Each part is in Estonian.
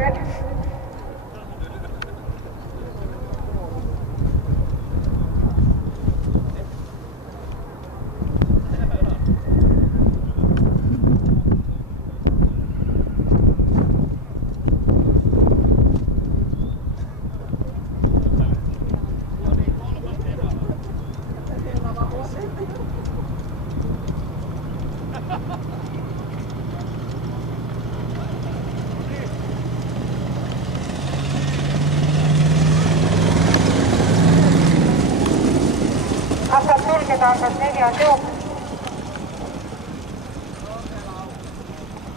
veel. Saab sulgeda algas 4. jooks.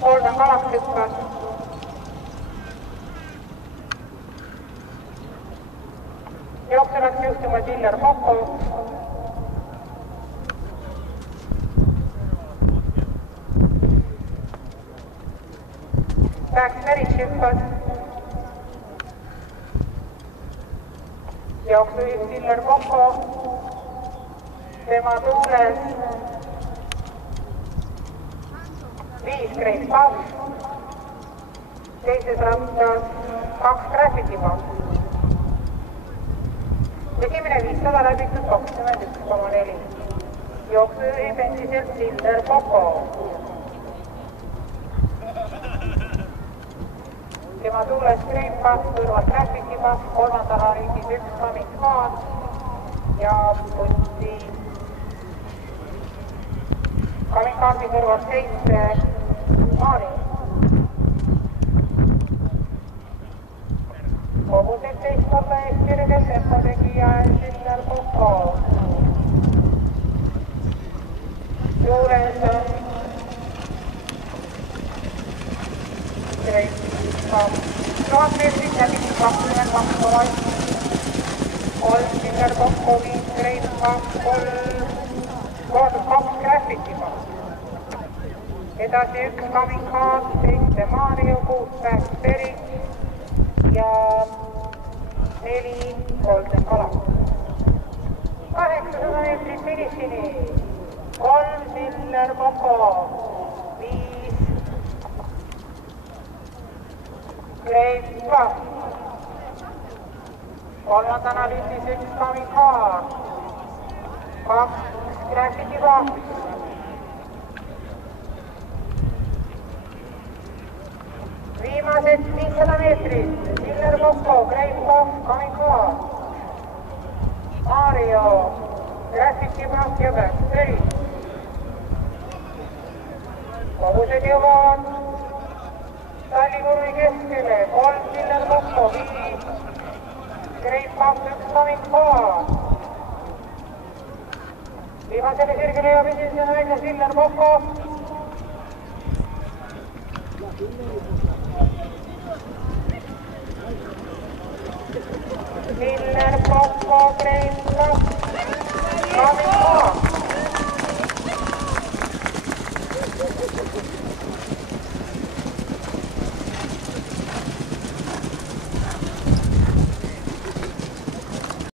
Golden Galactica. Jooksu läks juhtuma Tiller Kokko. Läks Merit hüppas. Jooksu viib Tiller Kokko. Tema tuules 5 Great Puff, teises rattas 2 Graffiti Puff. Esimene 500 läbitud 21,4. Jooksu juhib endiselt Tiller Kokko. Tema tuules Great Puff, kõrval Graffiti Puff, kolmandana ringis 1 Coming Car ja punti Coming Car'i kõrval 7 Maari. Kogu 17 korda eeskirge tempo tegija Tiller Kokko. Juures on Great Puff. 1000 meetrit läbitud 22,1. 3 Tiller Kokko, 5 Great Puff, 2 Graffiti Puff. Edasi 1 Coming Car, 7 Mario, 6 Fast Ferry ja 4 Golden Galactica. 800 meetrit finišini. 3 Tiller Kokko, 5 Great Puff. Kolmandana lündis 1 Coming Car, 2 Graffiti Puff. Viimased 500 meetrit, Tiller Kokko, Great Puff, Coming Car, Mario, Graffiti Puff ja Fast Ferry. Kogused jõuavad Tallikurvi keskele, 3 Tiller Kokko, 5 Great Puff, 1 Coming Car. Viimasele sirgele jõuab esimesena välja Tiller Kokko. Tiller Kokko, Great Puff, Coming Car.